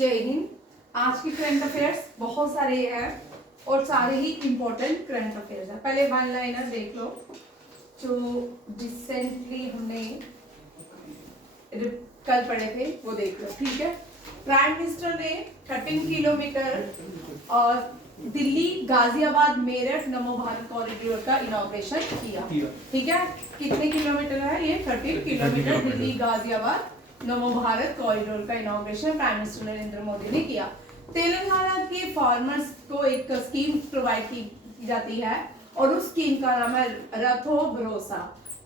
जय हिंद। आज की करंट अफेयर्स बहुत सारे हैं और सारे ही इम्पोर्टेंट करंट अफेयर्स हैं। पहले वन लाइनर देख लो जो रिसेंटली हमने कल पढ़े थे, वो देख लो, ठीक है। प्राइम मिनिस्टर ने 13 किलोमीटर और दिल्ली गाजियाबाद मेरठ नमो भारत कॉरिडोर का इनॉग्रेशन किया, ठीक है। कितने किलोमीटर है ये? 13 किलोमीटर दिल्ली गाजियाबाद नमो भारत कॉरिडोर का inauguration prime minister Narendra Modi ने किया। तेलंगाना के फार्मर्स को एक स्कीम प्रोवाइड की जाती है और उस स्कीम का नाम है रथो भरोसा।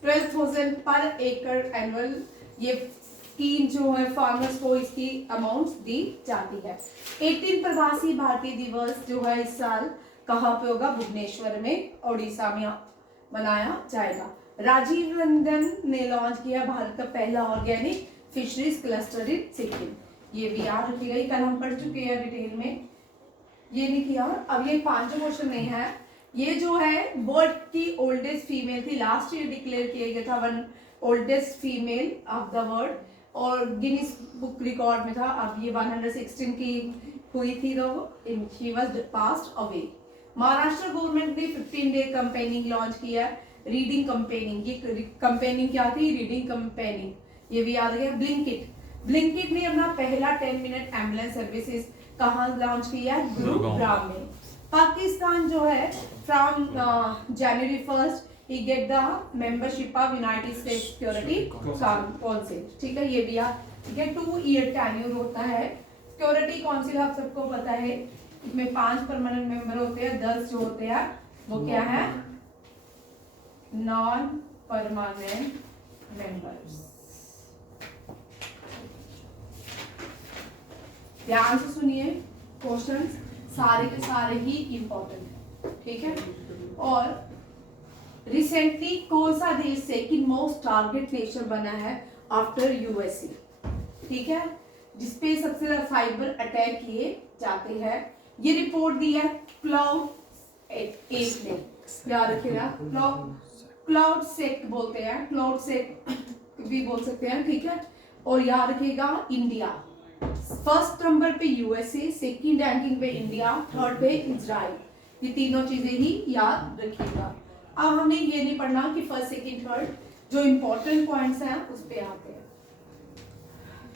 12,000 पर एकड़ एनुअल ये स्कीम जो है फार्मर्स को इसकी अमाउंट दी जाती है। 18 प्रवासी भारतीय दिवस जो है इस साल कहाँ पे होगा? भुवनेश्वर में, ओडिशा में मनाया जाएगा। राजीव रंजन ने लॉन्च किया भारत का पहला ऑर्गेनिक फिशरीज क्लस्टर इन सिक्किम। ये भी याद रखिएगा, कल हम पढ़ चुके हैं डिटेल में, ये नहीं किया। अब ये 5 क्वेश्चन नहीं है। ये जो है वर्ल्ड की ओल्डेस्ट फीमेल थी, लास्ट ईयर डिक्लेयर किया गया था one oldest female of the world और गिनीज बुक रिकॉर्ड में था। अब ये 116 की हुई थी तो she was passed away. Maharashtra government ने 15 डे कंपेनिंग लॉन्च किया, रीडिंग कंपेनिंग। ये कंपेनिंग क्या थी? रीडिंग कंपेनिंग, ये भी याद गया। ब्लिंकिट ने अपना पहला 10 मिनट एम्बुलेंस सर्विसेज कहाँ लॉन्च किया? गुरुग्राम में। पाकिस्तान जो है from January 1 he get the membership of United States Security Council, ठीक है। ये भी याद, ठीक है। 2 ईयर टेन्योर होता है। सिक्योरिटी काउंसिल आप सबको पता है, इसमें 5 परमानेंट मेंबर होते हैं, 10 जो होते हैं वो क्या है? Non permanent members. ध्यान से सुनिए, क्वेश्चंस सारे के सारे ही इंपॉर्टेंट है, ठीक है। और रिसेंटली कौन सा देश सेकंड मोस्ट टारगेट नेशन बना है आफ्टर यूएसए, ठीक है, जिसपे सबसे ज्यादा साइबर अटैक किए जाते हैं। ये रिपोर्ट दी है क्लाउड 8 ने, याद रखिएगा। क्लाउड सेक बोलते हैं, क्लाउड सेक भी बोल सकते हैं, ठीक है। और याद रखिएगा इंडिया फर्स्ट नंबर पे यूएसए, सेकंड रैंकिंग पे इंडिया, थर्ड पे इजराइल। ये तीनों चीजें ही याद रखिएगा। अब हमने ये नहीं पढ़ना कि फर्स्ट सेकंड थर्ड, जो इंपॉर्टेंट पॉइंट्स हैं उस पे आते हैं।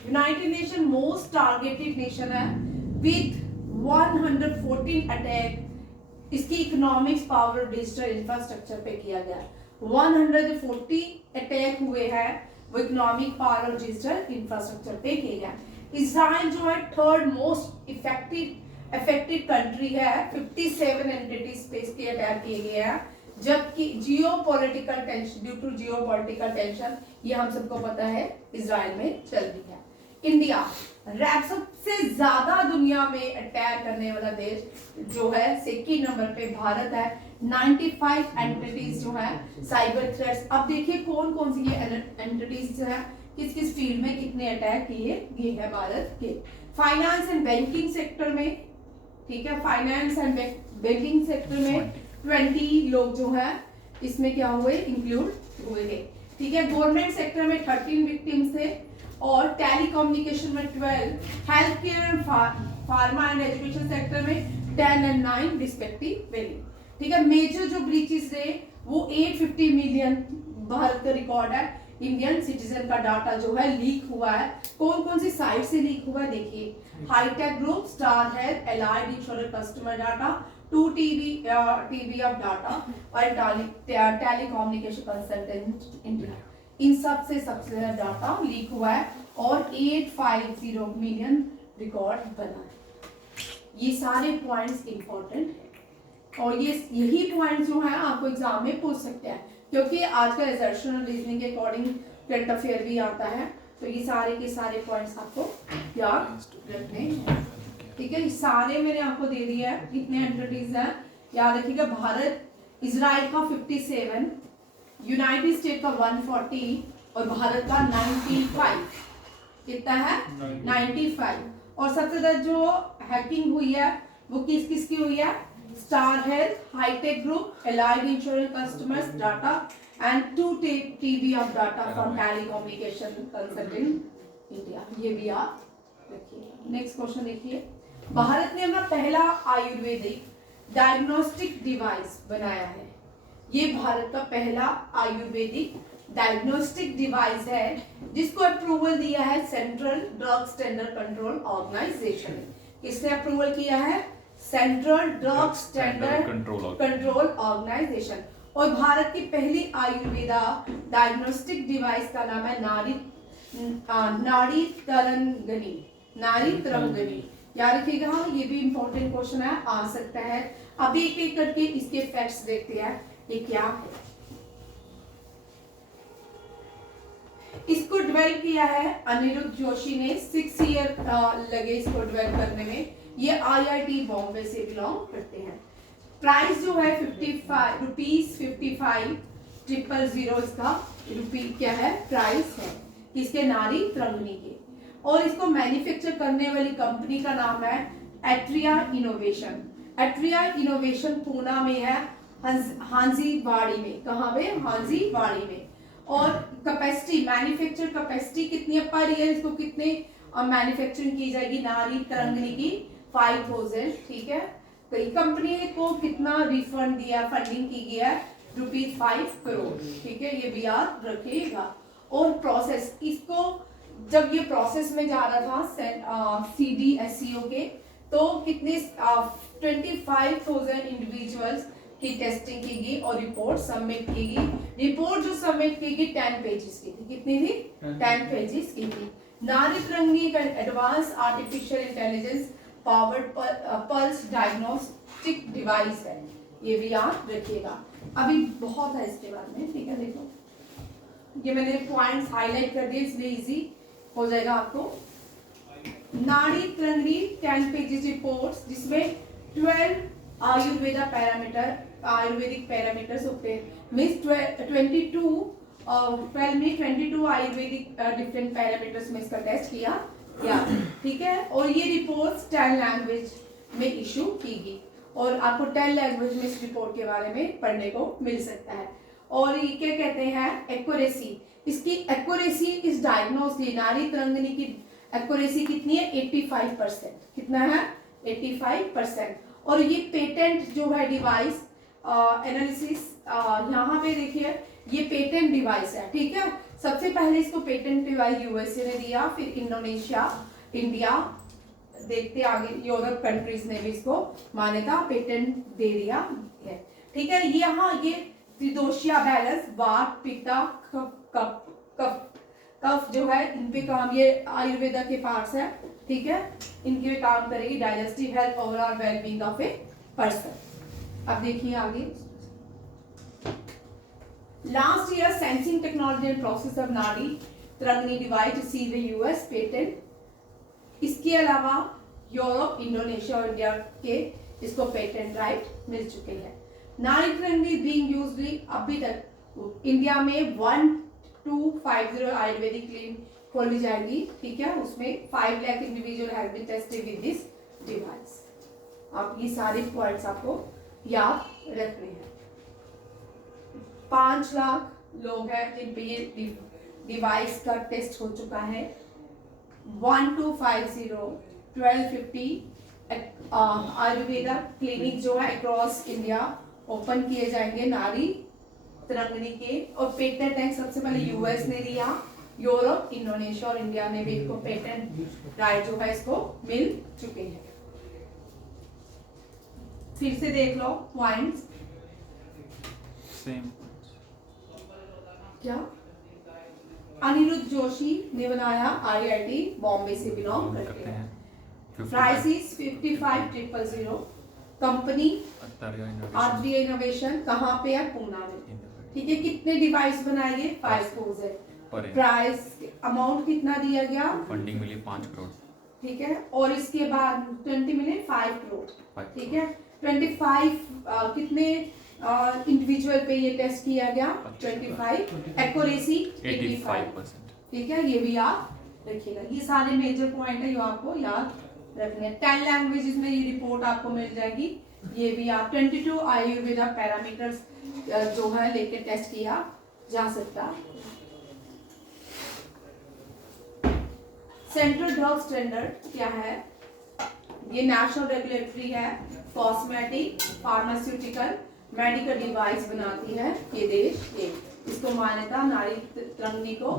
United nation most targeted nation है विद 114 अटैक। इसकी इकोनॉमिक्स पावर डिजिटल इंफ्रास्ट्रक्चर पे किया गया। 140 अटैक हुए हैं, वो इकोनॉमिक पावर और डिजिटल इंफ्रास्ट्रक्चर पे किए गए। इजराइल जो है थर्ड मोस्ट इफेक्टेड कंट्री है, 57 एंटिटीज पे इसके अटैक किए गए हैं। जबकि geopolitical tension, due to geopolitical tension, ये हम सबको पता है इजराइल में चल रही है। इंडिया सबसे ज्यादा दुनिया में अटैक करने वाला देश जो है सेकंड नंबर पे भारत है। 95 एंटिटीज जो है साइबर थ्रेट्स। अब देखिए कौन कौन सी ये एंटिटीज जो है किस किस फील्ड में कितने अटैक किए गए हैं भारत के। फाइनेंस एंड बैंकिंग सेक्टर में, ठीक है, फाइनेंस एंड बैंकिंग सेक्टर में 20 लोग जो है इसमें क्या हुए? इंक्लूड हुए हैं, ठीक है। गवर्नमेंट सेक्टर में 13 विक्टिम्स थे और टेलीकम्युनिकेशन में 12, health care and pharma and education sector में 10 एंड 9 रिस्पेक्टिवली, ठीक है। मेजर जो ब्रीचेस रहे वो 850 मिलियन भारत का रिकॉर्ड है। इंडियन सिटीजन का डाटा जो है लीक हुआ है। कौन कौन सी साइट से लीक हुआ है देखिए, hitech group, star health, allied insurance customer data, 2 TB of data और टेलीकम्युनिकेशन कंसल्टेंट इंडिया। इन सब से सबसे ज्यादा डाटा लीक हुआ है और 850 मिलियन रिकॉर्ड बना है। ये सारे पॉइंट्स इंपॉर्टेंट है और ये यही पॉइंट्स जो है आपको एग्जाम में पूछ सकते हैं, क्योंकि आज का असर्शन और रीजनिंग के अकॉर्डिंग करंट अफेयर भी आता है। तो ये सारे के सारे पॉइंट्स आपको याद रखने हैं, ठीक है। सारे मैंने आपको दे दिया है, कितने एंटिटीज हैं याद रखिएगा। भारत, इजराइल का 57, यूनाइटेड स्टेट का 140 और भारत का 95। कितना है? 95। और सबसे ज्यादा जो हैकिंग हुई है वो किस किस की हुई है? Star health, hitech group, allied insurance customers data and 2 TB of data from telecommunication consultant India. ये भी आप देखिए नेक्स्ट क्वेश्चन देखिए, भारत ने अपना पहला आयुर्वेदिक डायग्नोस्टिक डिवाइस बनाया है। ये भारत का पहला आयुर्वेदिक डायग्नोस्टिक डिवाइस है जिसको अप्रूवल दिया है central drug standard control organisation ने। किसने अप्रूवल किया है? Central drug standard control organisation. और भारत की पहली आयुर्वेदा डायग्नोस्टिक डिवाइस का नाम है नाड़ी तरंगनी। याद रखिएगा, ये भी इंपॉर्टेंट क्वेश्चन है, आ सकता है। अभी एक एक करके इसके फैक्ट्स देखते हैं ये क्या है। इसको डेवलप किया है अनिरुद्ध जोशी ने, 6 ईयर लगे इसको डेवलप करने में। ये IIT बॉम्बे से बिलोंग करते हैं। प्राइस जो है 55,000 इसका रुपी क्या है प्राइस है इसके नाड़ी तरंगनी के। और इसको मैन्युफैक्चर करने वाली कंपनी का नाम है atria innovation. Atria innovation Poona में है, हांजीवाड़ी में। कहाँ पे? हांजीवाड़ी में। और कैपेसिटी, मैन्युफैक्चर कैपेसिटी कितनी पर ईयर इसको कितने मैन्युफैक्चरिंग की जाएगी नाड़ी तरंगनी की? 5000। ठीक है, तो कंपनी को कितना रिफंड दिया, फंडिंग की गया है ₹5 करोड़। ठीक है, ये भी याद रखिएगा। और प्रोसेस, इसको जब ये प्रोसेस में जा रहा था CDSCO के, तो कितने 25,000 इंडिविजुअल्स की टेस्टिंग की गई और रिपोर्ट सबमिट की गई। रिपोर्ट जो सबमिट की गई 10 पेजेस की थी। कितनी थी? 10 पेजेस की थी। नाड़ी तरंगनी का advance artificial intelligence powered pulse diagnostic device है, ये भी याद रखिएगा। अभी बहुत है इसके बारे में। ठीक है, देखो ये मैंने पॉइंट्स हाईलाइट कर दिए इसलिए इजी हो जाएगा आपको। नाड़ी तरंगनी 10 पेजेस रिपोर्ट्स जिसमें 12 आयुर्वेदिक पैरामीटर्स होते हैं। मीन्स 22 आयुर्वेदिक डिफरेंट पैरामीटर्स में इसका टेस्ट किया गया। ठीक है, और ये रिपोर्ट्स 10 लैंग्वेज में इशू की गई और आपको 10 लैंग्वेज में इस रिपोर्ट के बारे में पढ़ने को मिल सकता है। और ये क्या कहते हैं? एक्यूरेसी। इसकी एक्यूरेसी इस डायग्नोस की नाड़ी तरंगनी की एक्यूरेसी कितनी है? 85%। कितना है? 85%। और ये पेटेंट जो है डिवाइस एनालिसिस, यहाँ पे देखिए ये पेटेंट डिवाइस है। ठीक है, सबसे पहले इसको पेटेंट डिवाइस USA ने दिया, फिर इंडोनेशिया, इंडिया, देखते आगे यूरोप कंट्रीज ने भी इसको मान्यता पेटेंट दे दिया है। ठीक है, यहाँ ये त्रिदोषीय बैलेंस, वात, पित्ता, कफ जो है इन पे काम, ये आयुर्वेदा के पार्ट्स है। ठीक है, इनके पे काम करेगी digestive health, overall wellbeing of a person. अब देखिए आगे, last year sensing technology and process of नाड़ी Tarangini device receive US patent. इसके अलावा यूरोप, इंडोनेशिया और इंडिया के इसको पेटेंट राइट मिल चुके हैं। नाड़ी तरंगनी बीइंग यूज्ड अभी तक इंडिया में 1250 आयुर्वेदिक क्लिनिक खोली जाएगी। ठीक है, उसमें 5 lakh individual have been tested with this device. अब ये सारे पॉइंट्स आपको याद रखने हैं। 5 लाख लोग हैं जिन पे ये डिवाइस का टेस्ट हो चुका है। 1250 आयुर्वेदा क्लिनिक जो है अक्रॉस इंडिया ओपन किए जाएंगे नाड़ी तरंगनी के। और पेटेंट टैक्स सबसे पहले US ने दिया, यूरोप, इंडोनेशिया और इंडिया ने भी इसको पेटेंट राइट जो है इसको मिल चुके हैं। फिर से देख लो पॉइंट्स सेम। क्या? अनिरुद्ध जोशी ने बनाया, IIT बॉम्बे से बिलोंग करते हैं। Price is 55,000। Company atria innovation, कहाँ पे है? पूना में। ठीक है, कितने डिवाइस बनाएंगे? 5000। प्राइस अमाउंट कितना दिया गया? फंडिंग मिली 5 करोड़। ठीक है, और इसके बाद 20 मिले 5 करोड़। ठीक है, 25 कितने इंडिविजुअल पे ये टेस्ट किया गया? 25, एक्यूरेसी 85%। ठीक है, ये भी याद रखिएगा। ये सारे मेजर पॉइंट है जो आपको याद रखने हैं। 10 लैंग्वेजेस में ये रिपोर्ट आपको मिल जाएगी। ये भी आप 22 आयुर्वेदा पैरामीटर्स जो है लेके टेस्ट किया जा सकता। सेंट्रल ड्रग स्टैंडर्ड क्या है? ये नेशनल रेगुलेटरी है, कॉस्मेटिक, फार्मास्यूटिकल, मेडिकल डिवाइस बनाती है ये देश ये। इसको मान्यता नारी तिरंगी को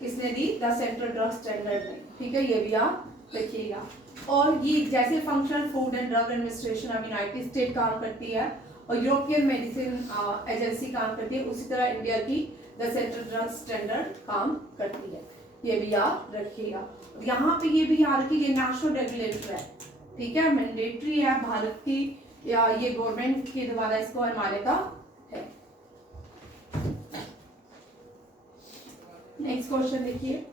किसने दी? द सेंट्रल ड्रग स्टैंडर्ड ने। ठीक है, ये भी आप लिखिएगा। और ये जैसे functional food and drug administration of United state काम करती है और यूरोपियन मेडिसिन एजेंसी काम करती है, उसी तरह इंडिया की द सेंट्रल ड्रग स्टैंडर्ड काम करती है। ये भी याद रखिएगा। यहाँ पे ये भी याद रखिए, ये नेशनल रेगुलेटर है, ठीक है, मैंडेटरी है भारत की, या ये गवर्नमेंट के द्वारा इसको मान्यता है। नेक्स्ट क्वेश्चन देखिए,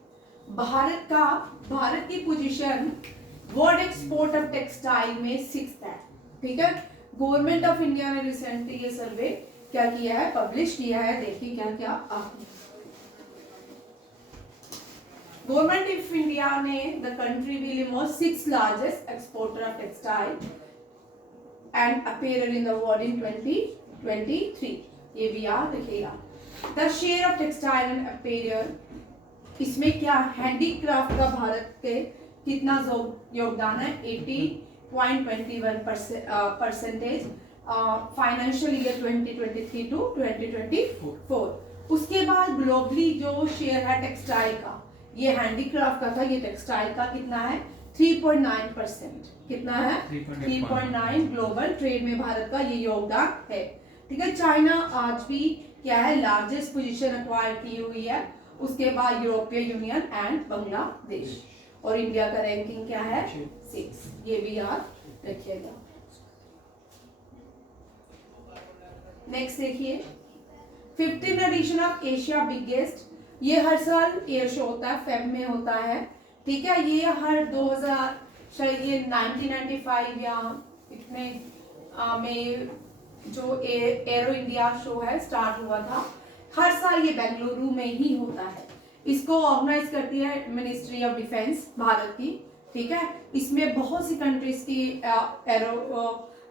भारत की position world export of textile में 6th है। ठीक है, गवर्नमेंट ऑफ इंडिया ने रिसेंटली ये सर्वे क्या किया है? पब्लिश किया है। देखिए क्या क्या आपने, गवर्नमेंट ऑफ इंडिया ने the country will emerge 6th largest exporter of textile and apparel in the world in 2023। ये भी याद रखिएगा। The share of textile and apparel, इसमें क्या हैंडीक्राफ्ट का भारत के कितना योगदान है? 80.21% फाइनेंशियल ईयर 2023 टू 2024। उसके बाद ग्लोबली जो शेयर है टेक्सटाइल का, ये हैंडीक्राफ्ट का था, ये टेक्सटाइल का कितना है? 3.9%। कितना है? 3.9। ग्लोबल ट्रेड में भारत का ये योगदान है। ठीक है, चाइना आज भी क्या है? लार्जेस्ट पोजीशन एक्वायर की हुई है। उसके बाद यूरोपियन यूनियन एंड बांग्लादेश, और इंडिया का रैंकिंग क्या है? 6। ये भी याद रखिएगा। नेक्स्ट देखिए, 15th addition of Asia biggest, ये हर साल एयर शो होता है, फेब में होता है। ठीक है, ये हर 2000 शायद ये 1995 या इतने में जो एरो इंडिया शो है स्टार्ट हुआ था। हर साल ये बेंगलुरु में ही होता है। इसको ऑर्गेनाइज करती है मिनिस्ट्री ऑफ डिफेंस भारत की। ठीक है, इसमें बहुत सी कंट्रीज की arrow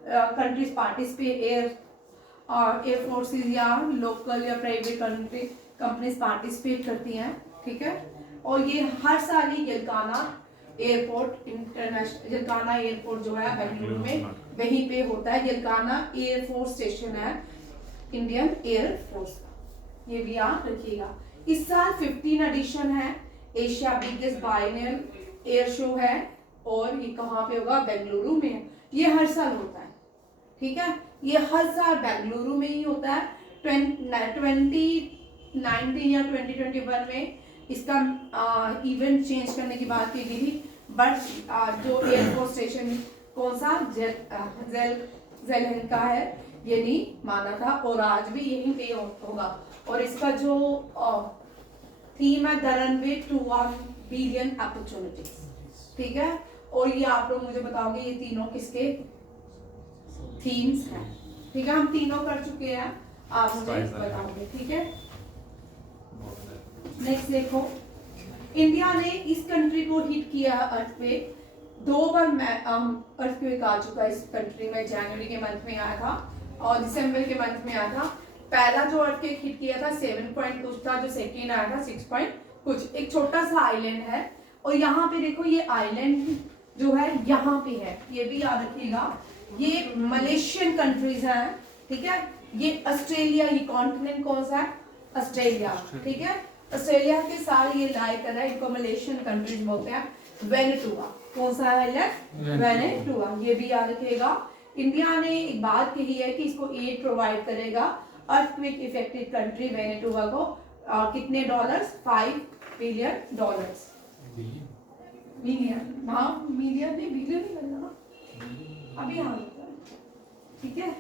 countries participate, air forces या लोकल या प्राइवेट कंपनीज पार्टिसिपेट करती हैं। ठीक है, और ये हर साल ही यलकाना एयरपोर्ट, इंटरनेशनल यलकाना एयरपोर्ट जो है बेंगलुरु में, वहीं पे होता है। यलकाना एयर फोर्स स्टेशन है इंडियन एयर फोर्स का, ये भी याद रखिएगा। इस साल 15 एडिशन है, एशिया बिगेस्ट बाइनल एयर शो है, और ये कहाँ पे होगा? बेंगलुरु में है। ये हर साल होता है। ठीक है, ये हर साल बेंगलुरु में ही होता है। 2019 या 2021 में इसका इवेंट चेंज करने की बात की गई थी, बट जो एयरपोर्ट स्टेशन कौन सा जेलहन का है, ये नहीं माना था, और आज भी यहीं पे होगा। और इसका जो थीम है, the runway to 1 billion opportunities. ठीक है, और ये आप लोग मुझे बताओगे ये तीनों किसके थीम्स हैं। ठीक है, हम तीनों कर चुके हैं, आप मुझे बताओगे। ठीक है, नेक्स्ट देखो, इंडिया ने इस कंट्री को हिट किया अर्थक्वेक। 2 बार अर्थक्वेक आ चुका है इस कंट्री में। जनवरी के मंथ में आया था और दिसंबर के मंथ में आया था। पहला जो अर्थक्वेक हिट किया था 7 पॉइंट कुछ था, जो सेकेंड आया था 6 पॉइंट कुछ। एक छोटा सा आइलैंड है, और यहाँ पे देखो ये आइलैंड जो है यहाँ पे है, ये भी याद रखिएगा। ये मलेशियन कंट्रीज है। ठीक है, ये ऑस्ट्रेलिया, ये कॉन्टिनेंट कौन सा है? ऑस्ट्रेलिया। ठीक है, ऑस्ट्रेलिया के साथ ये लाई कर रहा है, इनको मलेशियन कंट्रीज बोलते हैं। वेनेटुआ, कौन सा है? वेनेटुआ, ये भी याद रखिएगा। इंडिया ने एक बात कही है कि इसको एड प्रोवाइड करेगा अर्थक्वेक इफेक्टेड कंट्री वेनेटुआ को। कितने डॉलर्स? $5 बिलियन। मिलियन, हाँ मिलियन नहीं, बिलियन नहीं लगना ना, अभी यहाँ होता है। ठीक है,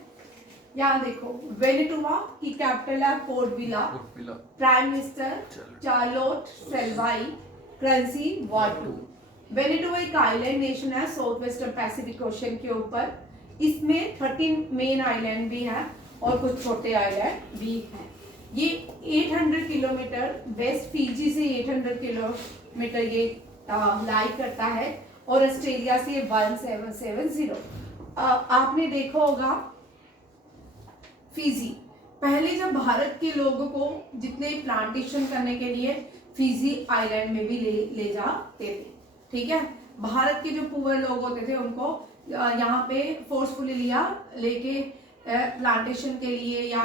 यहाँ देखो, वेनेटुआ की कैपिटल है Port Vila, prime minister Charlot Salwai currency vatu. Vanuatu एक आइलैंड नेशन है साउथ वेस्टर्न पैसिफिक ओशन के ऊपर। इसमें 13 मेन आइलैंड भी हैं और कुछ छोटे आइलैंड भी हैं। ये 800 किलोमीटर वेस्ट फिजी से 800 किलोमीटर ये लाई करता है, और ऑस्ट्रेलिया से 1770। आपने देखा होगा फिजी, पहले जब भारत के लोगों को जितने प्लांटेशन करने के लिए फिजी आइलैंड में भी ले जाते थे। ठीक है। भारत के जो पुअर लोग होते थे उनको यहाँ पे फोर्सफुली लेके प्लांटेशन के लिए या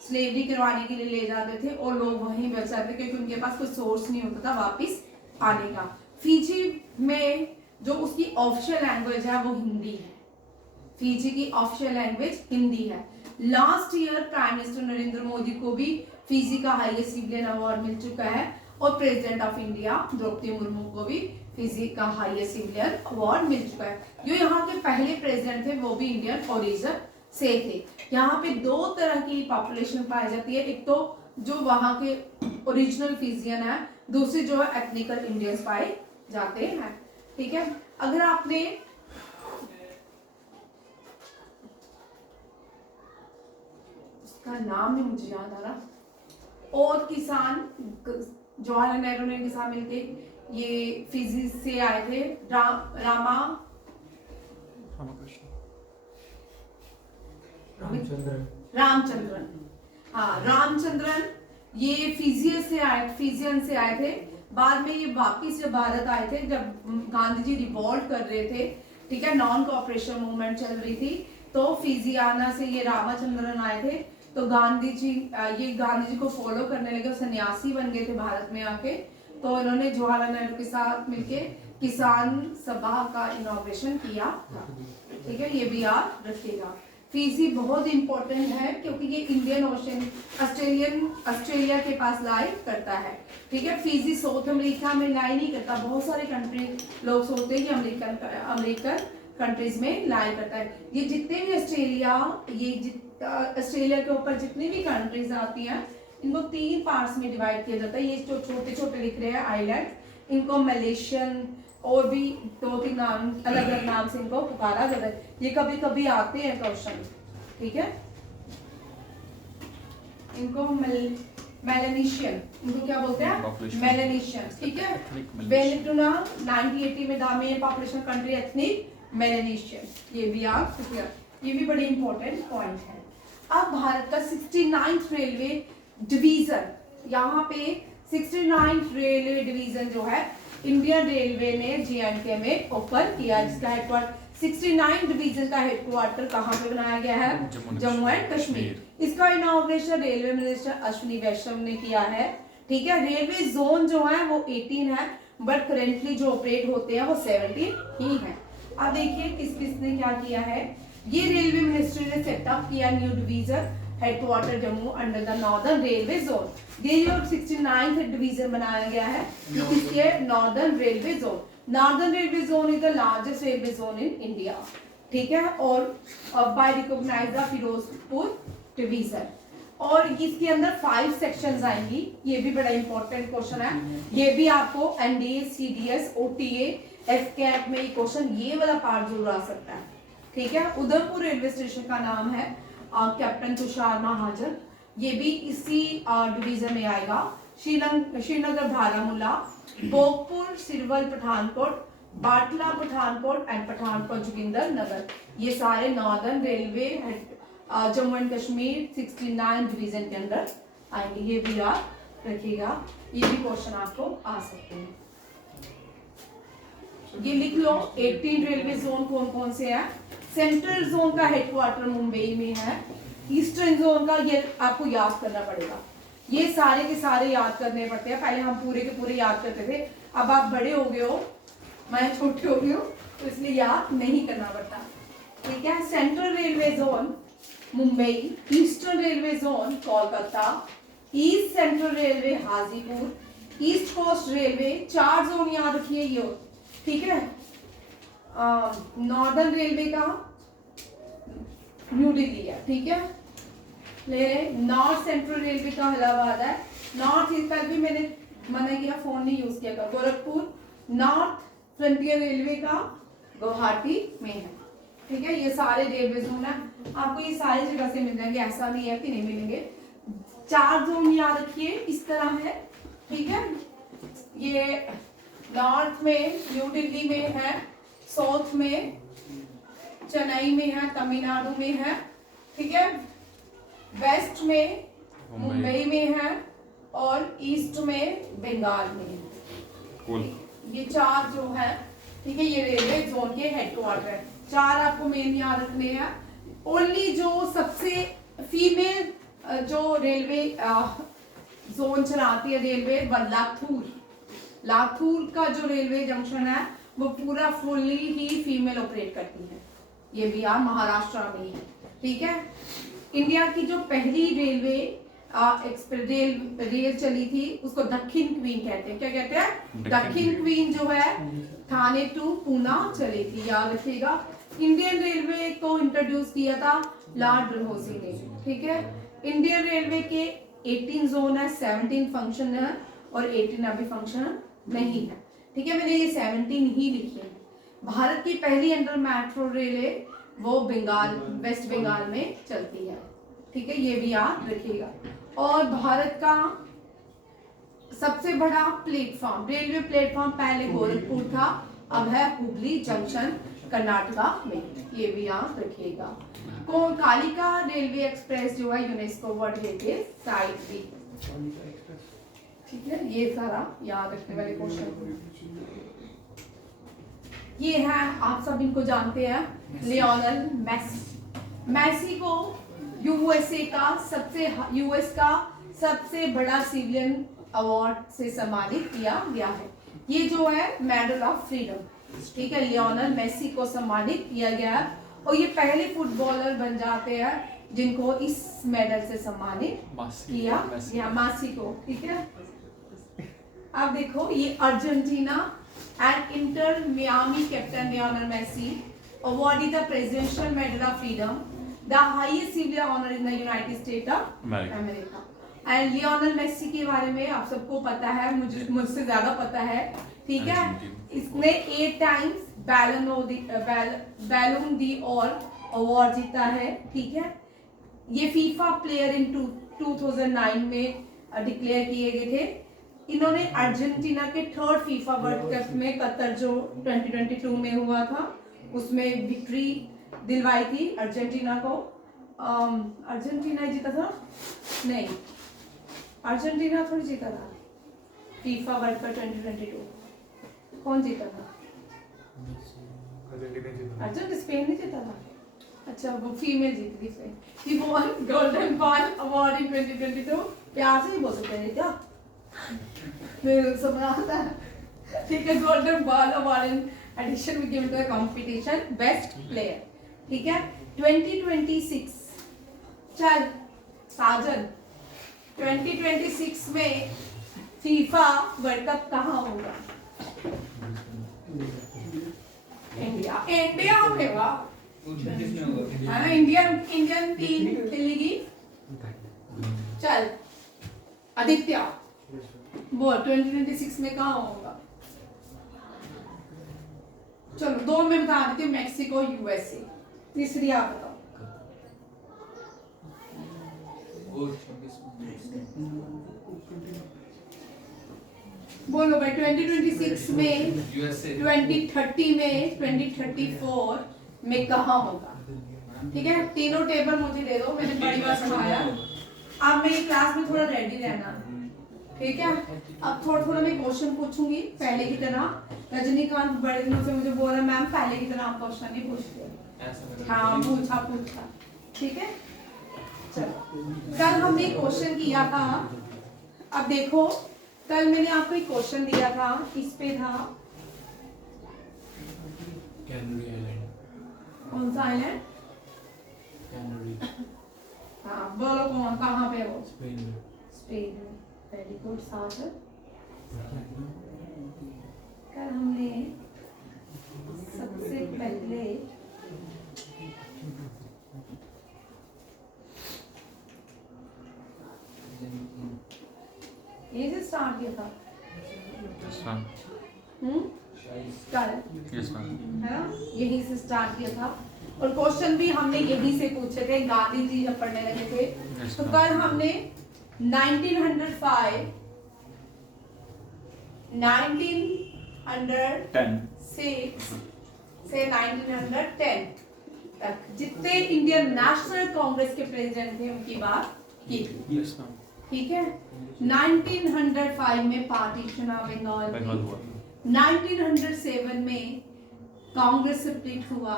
स्लेवरी करवाने के लिए ले जाते थे और लोग वहीं बच जाते क्योंकि उनके पास कोई सोर्स नहीं होता था वापस आने का। फिजी में जो उसकी ऑफिशियल लैंग्वेज है वो हिंदी है। फिजी की ऑफिशियल लैंग्वेज हिंदी है। Last year prime minister Narendra Modi को भी फिजी का हाईएस्ट सिविलियन अवार्ड मिल चुका है और president of India Droupadi Murmu को भी फिजी का हाईएस्ट सिविलियन अवार्ड मिल चुका है। जो यहाँ के पहले प्रेसिडेंट थे वो भी इंडियन ओरिजिन से थे। यहाँ पे दो तरह की पॉपुलेशन पाई जाती है, एक तो जो वहाँ के ओरिजिनल फिजियन है, दूसरी जो है एथनिकल इंडियंस पाए जाते हैं। ठीक है। अगर आपने उसका नाम नहीं मुझे याद आ रहा, और किसान जवाहरलाल नेहरू ने किसान मिलके ये फिजी से आए थे, रामचंद्रन, हाँ रामचंद्रन, ये फिजियन से आए थे। बाद में ये वापिस जब भारत आए थे, जब गांधी जी रिवॉल्ट कर रहे थे, ठीक है, नॉन कोऑपरेशन मूवमेंट चल रही थी, तो फिजियाना से ये रामचंद्रन आए थे। तो गांधी जी को फॉलो करने लगे, सन्यासी बन गए थे भारत में आके। तो इन्होंने जवाहरलाल नेहरू के साथ मिलके किसान सभा का इनॉग्रेशन किया था। ठीक है, ये भी याद रखिएगा। फिजी बहुत इंपॉर्टेंट है क्योंकि ये इंडियन ओशन ऑस्ट्रेलिया के पास लाई करता है। ठीक है, फिजी साउथ अमेरिका में लाई नहीं करता। बहुत सारे कंट्री लोग सोचते हैं कि अमेरिकन कंट्रीज में लाई करता है। ये जितने भी ऑस्ट्रेलिया के ऊपर जितनी भी कंट्रीज आती हैं, इनको 3 पार्ट्स में डिवाइड किया जाता है। ये जो छोटे छोटे लिख रहे हैं आइलैंड, इनको मलेशियन और भी 2-3 नाम, अलग अलग नाम से इनको पुकारा जाता है। ये कभी कभी आते हैं क्वेश्चन। ठीक है, इनको मेलेनेशियन, इनको क्या बोलते हैं, मेलेनेशियन। ठीक है, वेनेजुएला 1980 में the main population country ethnic Melanesian, ये भी याद रखिएगा, ये भी बड़ी इंपॉर्टेंट पॉइंट है। अब भारत का 69th रेलवे डिवीजन, यहाँ पे 69th रेलवे डिवीजन जो है इंडियन रेलवे ने J&K में ओपन किया, जिसका हेडक्वार्टर 69 डिवीजन का हेडक्वार्टर कहाँ पे बनाया गया है, जम्मू एंड कश्मीर। इसका इनॉग्रेशन रेलवे मिनिस्टर अश्विनी वैष्णव ने किया है। ठीक है, रेलवे जोन जो है वो 18 है, बट करेंटली जो ऑपरेट होते हैं वो 17 ही है। अब देखिए किस किसने क्या किया है। ये रेलवे मिनिस्ट्री ने सेटअप किया new division headquarter Jammu under the northern railway zone. ये जो 69th डिवीजन बनाया गया है ये किसके, northern railway zone. Northern railway zone is the largest railway zone in India. ठीक है, और by recognise the Firozpur division. और इसके अंदर 5 सेक्शंस आएंगी। ये भी बड़ा इंपॉर्टेंट क्वेश्चन है, ये भी आपको एनडीए, सीडीएस, ओटीए, एफकेट में ये क्वेश्चन, ये वाला पार्ट जरूर आ सकता है। ठीक है, उधमपुर रेलवे स्टेशन का नाम है कैप्टन तुषार महाजन, ये भी इसी डिवीजन में आएगा। श्रीनगर बारामूला, भोगपुर सिरवल पठानकोट, बाटला पठानकोट एंड पठानकोट जोगिंदर नगर, ये सारे northern railway Jammu and Kashmir 69 division के अंदर आएंगे। ये भी याद रखिएगा, ये भी क्वेश्चन आपको आ सकते हैं। ये लिख लो 18 रेलवे जोन कौन कौन से है। सेंट्रल जोन का हेडक्वार्टर मुंबई में है। ईस्टर्न जोन का ये आपको याद करना पड़ेगा, ये सारे के सारे याद करने पड़ते हैं। पहले हम पूरे के पूरे याद करते थे, अब आप बड़े हो गए हो, मैं छोटे हो गई हूँ, तो इसलिए याद नहीं करना पड़ता। ठीक है, central railway zone Mumbai, eastern railway zone Kolkata, east central railway Hajipur, east coast railway, 4 zone याद रखिए ये। ठीक है, नॉर्दर्न रेलवे का न्यू दिल्ली है। ठीक है, नॉर्थ सेंट्रल रेलवे का इलाहाबाद है। नॉर्थ ईस्ट कल भी मैंने मना किया, फोन नहीं यूज किया कर, गोरखपुर। नॉर्थ फ्रंटियर रेलवे का गुवाहाटी में है। ठीक है, ये सारे रेलवे जोन है, आपको ये सारी जगह से मिल जाएंगे, ऐसा नहीं है कि नहीं मिलेंगे। 4 जोन याद रखिए, इस तरह है। ठीक है, ये नॉर्थ में न्यू दिल्ली में है, साउथ में चेन्नई में है, तमिलनाडु में है। ठीक है, वेस्ट में मुंबई में है और ईस्ट में बंगाल में है। ये 4 जो है, ठीक है, ये रेलवे जोन के हेडक्वार्टर है। 4 आपको मेन याद रखने हैं। ओनली जो सबसे फीमेल जो रेलवे जोन चलाती है रेलवे, लाथूर का जो रेलवे जंक्शन है वो पूरा फुल्ली ही फीमेल ऑपरेट करती है। ये भी यार महाराष्ट्र में ही है, ठीक है। इंडिया की जो पहली रेलवे रेल चली थी उसको दक्षिण क्वीन कहते हैं। क्या कहते हैं? दक्षिण क्वीन जो है थाने टू पूना चली थी, याद रखिएगा। इंडियन रेलवे को इंट्रोड्यूस किया था लॉर्ड डलहौजी ने, ठीक है। इंडियन रेलवे के 18 जोन है, 17 फंक्शन है और 18 अभी फंक्शन नहीं है, ठीक है। मैंने ये 17 ही लिखे हैं। भारत की पहली अंडर मेट्रो रेल वो वेस्ट बंगाल में चलती है, ठीक है, ये भी याद रखिएगा। और भारत का सबसे बड़ा प्लेटफॉर्म, रेलवे प्लेटफॉर्म पहले गोरखपुर था, अब है हुबली जंक्शन कर्नाटका में, ये भी याद रखिएगा। कालिका रेलवे एक्सप्रेस जो है यूनेस्को वर्ल्ड हेरिटेज साइट भी, ठीक है। ये सारा याद रखने वाले क्वेश्चन ये है, आप सब इनको जानते हैं। लियोनेल मेसी को यूएस का सबसे बड़ा सिविलियन अवार्ड से सम्मानित किया गया है। ये जो है मेडल ऑफ फ्रीडम, ठीक है, लियोनेल मेसी को सम्मानित किया गया है और ये पहले फुटबॉलर बन जाते हैं जिनको इस मेडल से सम्मानित किया गया, मेसी को, ठीक है। अब देखो ये Argentina and Inter Miami captain Lionel Messi awarded the Presidential Medal of Freedom, the highest civil honor in the United States of America. And Lionel Messi के बारे में आप सबको पता है, मुझसे ज्यादा पता है, ठीक है। इसने 8 टाइम्स बैलून दी और अवार्ड जीता है, ठीक है। ये फीफा प्लेयर इन 2009 में डिक्लेयर किए गए थे। इन्होंने अर्जेंटीना के 3rd फीफा वर्ल्ड कप में कतर जो 2022 में हुआ था उसमें विक्ट्री दिलवाई थी अर्जेंटीना को। अर्जेंटीना जीता था? नहीं, अर्जेंटीना थोड़ी जीता था फीफा वर्ल्ड कप 2022। कौन जीता था? अर्जेंटीना, स्पेन नहीं जीता था। अच्छा, वो फीमेल जीती थी Spain. He won golden ball award in 2022। प्यार से ही बोल सकते हैं क्या? समझ आता है, ठीक है। Golden ball award in edition में given to the competition best player, ठीक है। 2026 चल साजन 2026 में फीफा वर्ल्ड कप कहाँ होगा? इंडिया में होगा, है ना। इंडियन टीम खेलेगी। चल आदित्य बोल 2026 में कहाँ होगा? चलो 2 में बता देती हूँ, मैक्सिको यूएसए। तीसरी आप बताओ। बोलो भाई 2026 में, 2030 में, 2034 में कहाँ होगा? ठीक है, तीनों टेबल मुझे दे दो, मैंने बड़ी बार समझाया। अब मेरी क्लास में थोड़ा रेडी रहना, ठीक है। अब थोड़ा थोड़ा मैं क्वेश्चन पूछूंगी पहले की तरह। रजनीकांत बड़े दिनों से मुझे बोल रहा मैम पहले की तरह आप क्वेश्चन नहीं पूछते। हाँ पूछा, ठीक है। चलो कल हमने क्वेश्चन किया था। अब देखो कल मैंने आपको एक क्वेश्चन दिया था, इस पे था कौन सा आइलैंड? हाँ बोलो कौन, कहाँ पे हो? स्पेन में। वेरी गुड साजन। कल हमने सबसे पहले ये से स्टार्ट किया था। कल है ना, यही से स्टार्ट किया था और क्वेश्चन भी हमने यही से पूछे थे, गांधी जी जब पढ़ने लगे थे। तो कल हमने 1905 से 1910 तक जितने इंडियन नेशनल कांग्रेस के प्रेसिडेंट थे उनकी बात की थी, ठीक है। 1905 में पार्टीशन ऑफ बंगाल हुआ, 1907 में कांग्रेस स्प्लिट हुआ।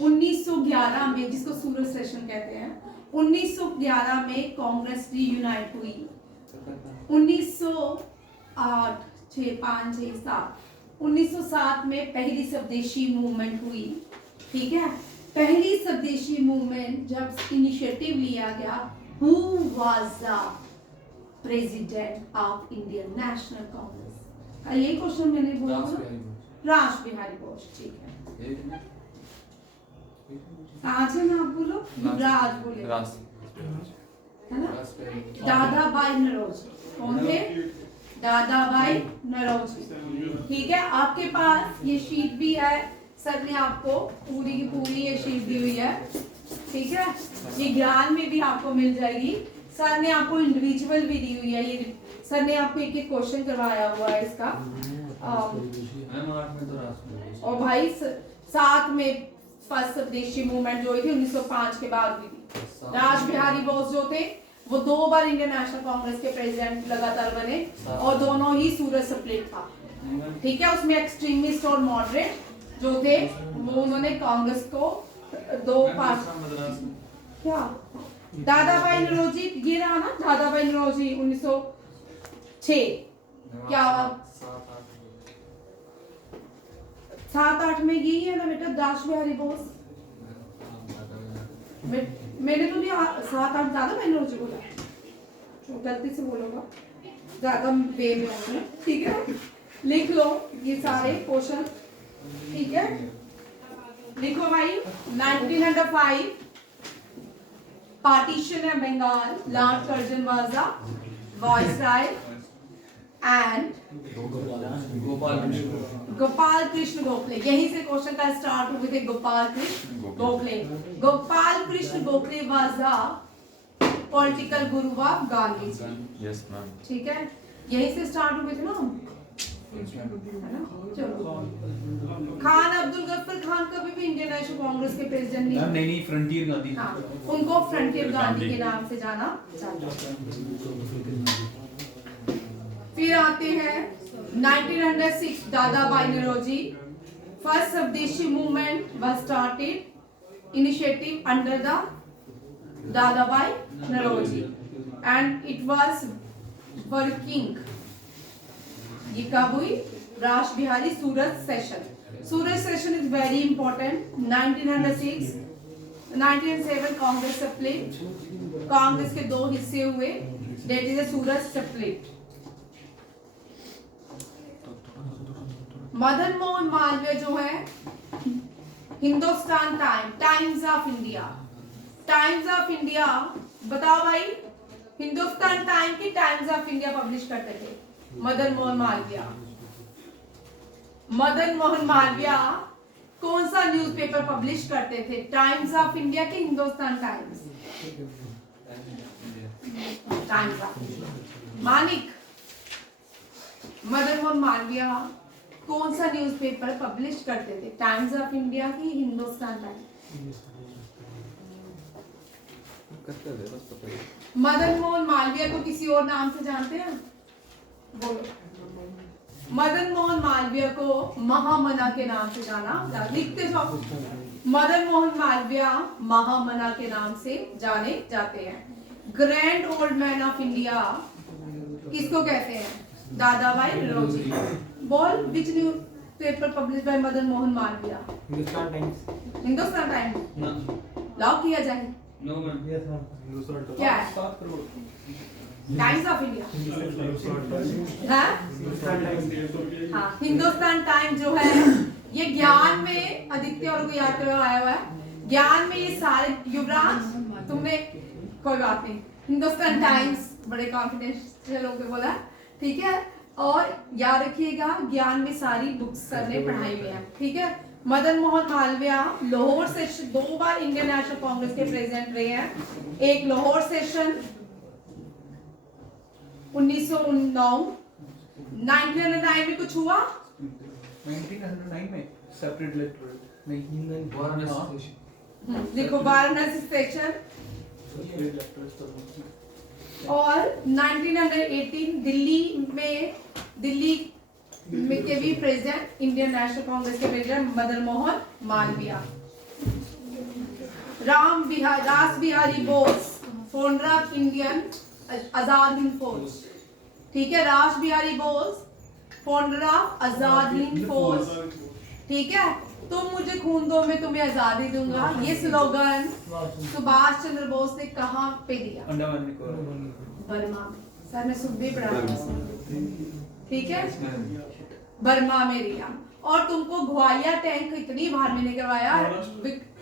1911 में, जिसको सूरत सेशन कहते हैं, 1911 में कांग्रेस रीयूनाइट हुई। 1908 6 5 6 7 1907 में पहली स्वदेशी मूवमेंट हुई। ठीक है, पहली स्वदेशी मूवमेंट जब इनिशिएटिव लिया गया, who was the president of Indian National Congress? ये क्वेश्चन मैंने बोला रास बिहारी बोस। ठीक है, आज है ना, आप बोलो राज बोले, है ना? दादा भाई नौरोजी। कौन थे? दादा भाई नौरोजी। ठीक है, आपके पास ये शीट भी है, सर ने आपको पूरी की पूरी ये शीट दी हुई है। ठीक है, ये ज्ञान में भी आपको मिल जाएगी। सर ने आपको इंडिविजुअल भी दी हुई है, ये सर ने आपको एक एक क्वेश्चन करवाया हुआ है इसका। और भाई साथ में फर्स्ट स्वदेशी मूवमेंट जो हुई थी 1905 के बाद हुई थी। राज बिहारी बोस जो थे वो 2 बार इंडियन नेशनल कांग्रेस के प्रेसिडेंट लगातार बने और दोनों ही सूरत स्प्लिट था। ठीक है, उसमें एक्सट्रीमिस्ट और मॉडरेट जो थे वो उन्होंने कांग्रेस को 2 पार्ट। क्या दादा भाई नौरोजी, ये रहा ना दादा भाई नौरोजी 1906। क्या 7-8 में यही है ना बेटा, दास बिहारी बोस। मैंने तो नहीं 7-8 दादा भाई नौरोजी बोला, गलती से बोलूंगा, ज्यादा वे में है। ठीक है, लिख लो ये सारे क्वेश्चन। ठीक है, लिखो भाई। 1905 partition of Bengal, Lord Curzon was the viceroy and Gopal Krishna Gokhale. यहीं से क्वेश्चन का स्टार्ट हुए थे, Gopal Krishna Gokhale. Gopal Krishna Gokhale was the political guru of Gandhi ji. Yes, ma'am. ठीक है, यहीं से स्टार्ट हुए थे ना, है ना? चलो, खान अब्दुल गफ्फार खान कभी भी इंडियन नेशनल कांग्रेस के प्रेसिडेंट नहीं। नहीं, फ्रंटियर गांधी। हाँ, उनको फ्रंटियर गांधी के नाम से जाना जाता है। फिर आते हैं 1906 Dadabhai Naoroji. First swadeshi movement was started, initiative under the Dadabhai Naoroji and it was working. ये कब हुई? Ras Behari Surat session. Surat session is very important. 1906 1907 Congress split, Congress के 2 हिस्से हुए, that is Surat split. Madan Mohan Malaviya जो है, Hindustan Times of India, Times of India, बताओ भाई, हिंदुस्तान टाइम की टाइम्स ऑफ इंडिया पब्लिश करते थे मदन मोहन मालवीय। मदन मोहन मालवीय कौन सा न्यूज़पेपर पब्लिश करते थे? टाइम्स ऑफ इंडिया के Hindustan times? Times of India. Manik, Madan Mohan Malviya कौन सा न्यूज़पेपर पब्लिश करते थे? टाइम्स ऑफ इंडिया की हिंदुस्तान टाइम्स? मदन मोहन मालवीय को किसी और नाम से जानते हैं? बोलो। मदन मोहन मालवीय को महामना के नाम से जाना, लिखते जाओ। मदन मोहन मालवीय महामना के नाम से जाने जाते हैं। Grand old man of India किसको कहते हैं? दादा भाई नौरोजी। बोल, which new paper publish by Madan Mohan Malviya? Hindustan Times. Hindustan Times lock किया जाए? No ma'am, yes ma'am. क्या है? 7 करोड़। Times of India. हाँ, हिंदुस्तान टाइम जो है ये ज्ञान में आदित्य और को याद करवाया हुआ है। ज्ञान में ये सारे, युवराज तुमने कोई बात नहीं, हिंदुस्तान टाइम्स बड़े कॉन्फिडेंस से लोगों को बोला, ठीक है। और याद रखिएगा ज्ञान में सारी बुक्स सर ने पढ़ाई हुई है, ठीक है। मदन मोहन मालवीय लाहौर सेशन 2 बार इंडियन नेशनल कांग्रेस के प्रेसिडेंट रहे हैं। एक लाहौर सेशन 1909, 1909 में कुछ हुआ? 1909 में सेपरेट इलेक्टोरल नहीं, देखो वाराणसी सेशन। और 1918 दिल्ली में, दिल्ली के भी प्रेसिडेंट, इंडियन नेशनल कांग्रेस के president Madan Mohan Malaviya. Ras Behari Bose, founder of Indian Azad Hind Fauj. ठीक है, रास बिहारी बोस, फाउंडर ऑफ आजाद हिंद फौज। ठीक है, तुम मुझे खून दो मैं तुम्हें आजादी दूंगा, ये स्लोगन सुभाष चंद्र बोस ने कहाँ पे दिया? बर्मा में। सर मैं सुख भी पढ़ा। ठीक है, बर्मा में दिया। और तुमको ग्वालियर टैंक इतनी बार मैंने करवाया,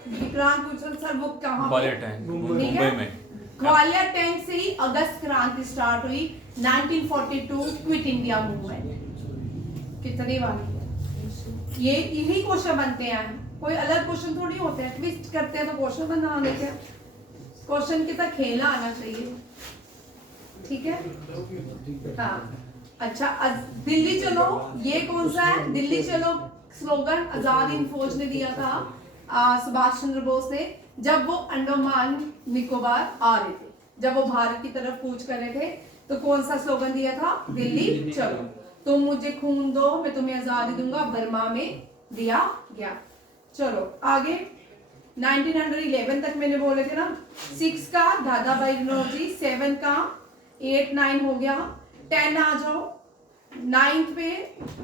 विक्रांत कुशल सर वो कहाँ? ग्वालियर टैंक मुंबई में। ग्वालियर टैंक से ही अगस्त क्रांति स्टार्ट हुई, 1942 क्विट इंडिया मूवमेंट। कितनी बार ये यही क्वेश्चन बनते हैं, कोई अलग क्वेश्चन थोड़ी होते हैं, ट्विस्ट करते हैं तो क्वेश्चन बना लेते हैं। क्वेश्चन की तरह खेलना आना चाहिए। ठीक है, हाँ अच्छा, दिल्ली चलो, ये कौन सा है? दिल्ली चलो स्लोगन आजाद हिंद फौज ने दिया था, सुभाष चंद्र बोस ने, जब वो अंडमान निकोबार आ रहे थे, जब वो भारत की तरफ कूच कर रहे थे, तो कौन सा स्लोगन दिया था? दिल्ली चलो, तुम मुझे खून दो मैं तुम्हें आजादी दूंगा, बर्मा में दिया गया। चलो आगे 1911 तक मैंने बोले थे ना। 6 का दादा भाई नौरोजी, 7 का 8 9 हो गया, 10 आ जाओ। 9th पे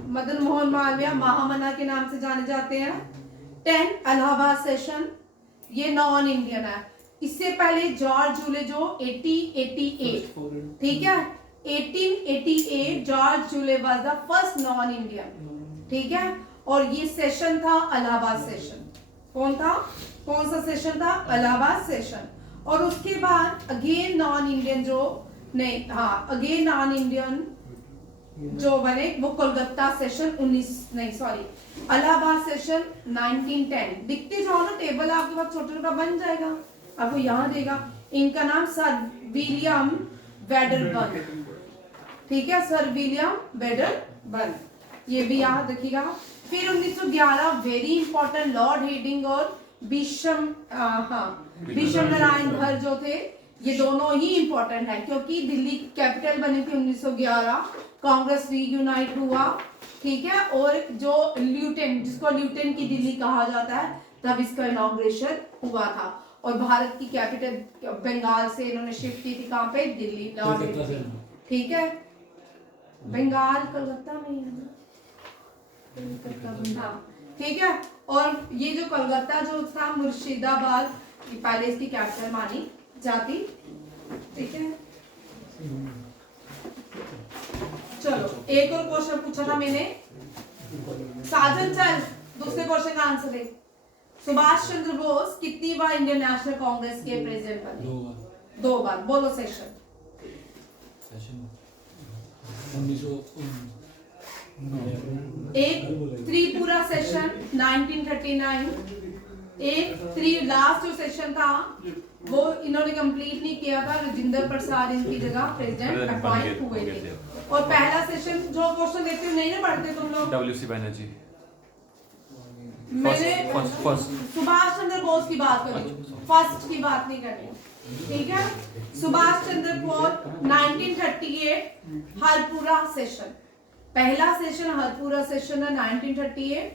मदन मोहन मालवीय महामना के नाम से जाने जाते हैं। 10 इलाहाबाद सेशन, ये नॉन इंडियन है। इससे पहले जॉर्ज जूले जो 1888, ठीक है, 1888 George Yule was the first non Indian. ठीक है, और ये सेशन था इलाहाबाद सेशन। कौन था? कौन सा सेशन था? इलाहाबाद सेशन। और उसके बाद अगेन नॉन इंडियन जो नहीं, हाँ अगेन नॉन इंडियन जो बने वो कोलकाता सेशन 19 नहीं सॉरी इलाहाबाद सेशन 1910। दिखते जाओ ना, टेबल आपके पास छोटा छोटा बन जाएगा, आपको यहाँ देगा। इनका नाम सर विलियम वेडरबर्न। ठीक है, सर विलियम वेडरबर्न, ये भी याद रखिएगा। फिर 1911 वेरी इंपॉर्टेंट, लॉर्ड हेडिंग और भीष्म नारायण धर जो थे, ये दोनों ही इंपॉर्टेंट है क्योंकि दिल्ली कैपिटल बनी थी 1911, कांग्रेस रीयूनाइट हुआ। ठीक है, और जो ल्यूटेन, जिसको ल्यूटेन की दिल्ली कहा जाता है, तब इसका इनॉग्रेशन हुआ था। और भारत की कैपिटल बंगाल से इन्होंने शिफ्ट की थी, कहाँ पे? दिल्ली, लॉर्ड। ठीक है, बंगाल कलकत्ता में ही है ना? हाँ ठीक है, और ये जो कलकत्ता जो था मुर्शिदाबाद, पहले इसकी कैपिटल मानी जाती। ठीक है, चलो एक और क्वेश्चन पूछा था मैंने, साजन चल दूसरे क्वेश्चन का आंसर दे। सुभाष चंद्र बोस कितनी बार इंडियन नेशनल कांग्रेस के प्रेसिडेंट बने? 2 बार। बोलो सेशन। एक त्रिपुरा सेशन 1939, एक लास्ट जो सेशन था वो इन्होंने कंप्लीट नहीं किया था, राजेंद्र प्रसाद इनकी जगह प्रेसिडेंट अपॉइंट हुए थे। और पहला सेशन जो क्वेश्चन देते हो नहीं ना पढ़ते तुम लोग? डब्ल्यूसी बनर्जी, मैंने फर्स्ट सुभाष चंद्र बोस की बात करी, फर्स्ट की बात नहीं करनी। ठीक है, सुभाष चंद्र बोस 1938 हरपुरा सेशन, पहला सेशन हरपुरा सेशन है 1938,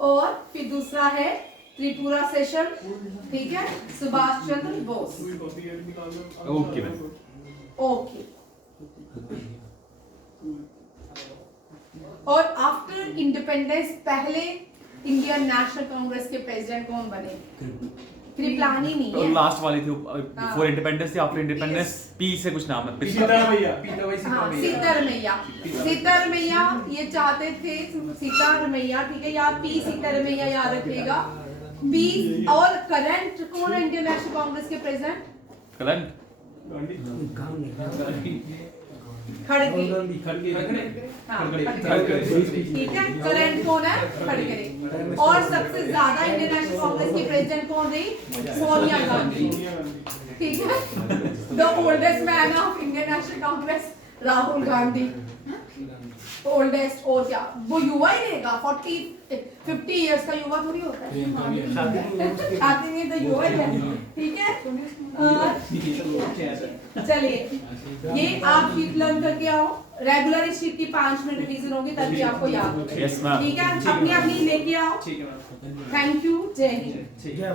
और फिर दूसरा है त्रिपुरा सेशन। ठीक है, Subhash Chandra Bose. Okay ma'am, okay. और आफ्टर इंडिपेंडेंस पहले इंडियन नेशनल कांग्रेस के प्रेसिडेंट कौन बने? कृपलानी नहीं है, लास्ट वाली थी, बिफोर इंडिपेंडेंस थी, आफ्टर इंडिपेंडेंस पी से कुछ नाम है, सीतारमैया ये चाहते थे, सीतारमैया। ठीक है, या पी सीतारमैया याद रखिएगा। पी और करंट कौन है इंडियन नेशनल कांग्रेस के प्रेसिडेंट? करंट खड़गे। ठीक है, करंट कौन है? खड़गे। और सबसे ज्यादा इंडियन नेशनल कांग्रेस की प्रेसिडेंट कौन रही? सोनिया गांधी। ठीक है, the oldest man of Indian National Congress Rahul Gandhi, oldest. और क्या वो युवा ही रहेगा? 40-50 इयर्स का युवा थोड़ी होता है, शादी में तो युवा ही है। ठीक है, चलिए ये आप शीट लर्न करके आओ। रेगुलर इस चीज की 5 मिनट रिवीजन होगी तभी आपको याद होगा। Yes, ma'am. ठीक है, अपनी अपनी लेके आओ। ठीक है मैम। थैंक यू, जय हिंद। ठीक है।